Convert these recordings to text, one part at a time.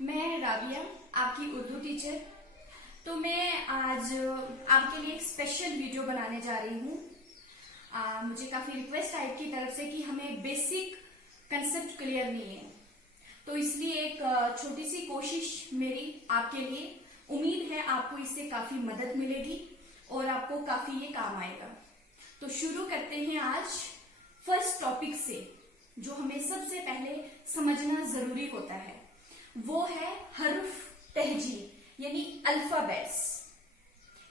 मैं राबिया, आपकी उर्दू टीचर। तो मैं आज आपके लिए एक स्पेशल वीडियो बनाने जा रही हूँ। मुझे काफी रिक्वेस्ट आई की तरफ से कि हमें बेसिक कंसेप्ट क्लियर नहीं है, तो इसलिए एक छोटी सी कोशिश मेरी आपके लिए। उम्मीद है आपको इससे काफी मदद मिलेगी और आपको काफी ये काम आएगा। तो शुरू करते हैं आज फर्स्ट टॉपिक से, जो हमें सबसे पहले समझना जरूरी होता है। वो है हर्फ तहजीब यानी अल्फाबेट्स।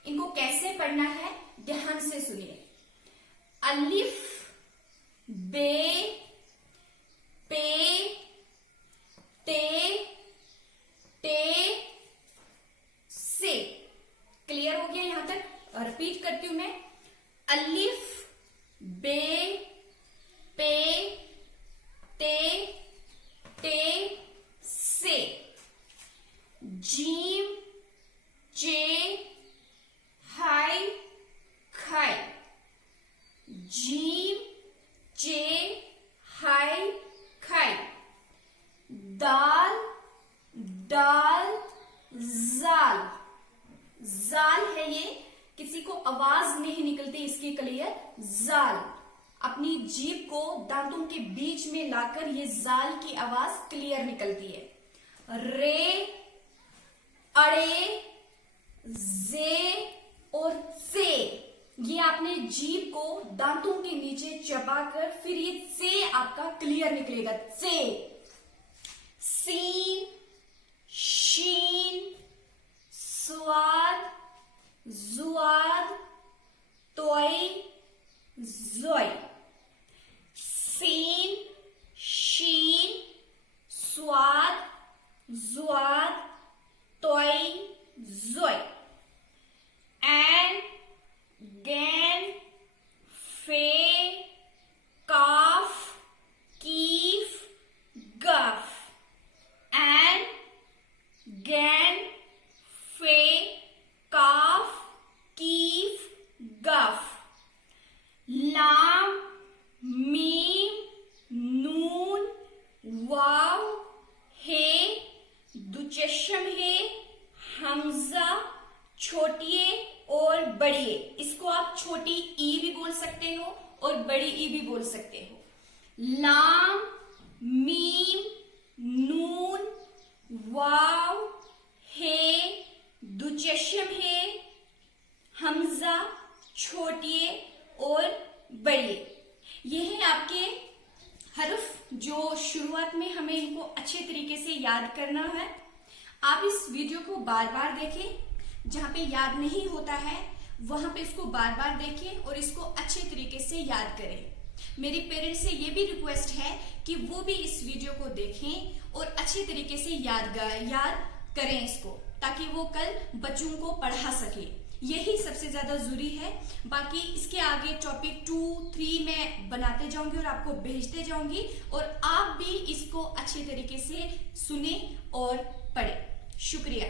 इनको कैसे पढ़ना है ध्यान से सुनिए। अलिफ, बे, पे, ते, टे, से। क्लियर हो गया यहां तक? रिपीट करती हूं मैं। अलिफ, बे, पे, ते, टे, से। जीम, जे, हाय, खाय। जीम, जे, हाय, खाय। दाल, दाल, जाल। जाल है ये, किसी को आवाज नहीं निकलती इसकी क्लियर। जाल। अपनी जीभ को दांतों के बीच में लाकर ये जाल की आवाज क्लियर निकलती है। रे, अड़े, जे और से, ये आपने जीभ को दांतों के नीचे चबाकर फिर ये से आपका क्लियर निकलेगा। से। सीन, शीन, स्वाद, जुआद, तोय, जोय। सीन, शीन, स्वाद, जुआद, तोय, जोय। एन, गैन, फे, काफ, कीफ, गफ। एन, गैन, फे, काफ, कीफ, गफ। लाम, मीम, नून, वाव, हे, दुचश्म हे, हमजा, छोटिए और बड़िए। इसको आप छोटी ई भी बोल सकते हो और बड़ी ई भी बोल सकते हो। लाम, मीम, नून, वाव, हे, दुचश्म हे, हमजा, छोटिए और बड़िए। ये है आपके हर्फ, जो शुरुआत में हमें इनको अच्छे तरीके से याद करना है। आप इस वीडियो को बार बार देखें, जहां पे याद नहीं होता है वहां पे इसको बार बार देखें और इसको अच्छे तरीके से याद करें। मेरी पेरेंट्स से ये भी रिक्वेस्ट है कि वो भी इस वीडियो को देखें और अच्छे तरीके से याद करें इसको, ताकि वो कल बच्चों को पढ़ा सके। यही सबसे ज्यादा जरूरी है। बाकी इसके आगे टॉपिक 2, 3 मैं बनाते जाऊंगी और आपको भेजते जाऊंगी, और आप भी इसको अच्छे तरीके से सुने और पढ़े। शुक्रिया।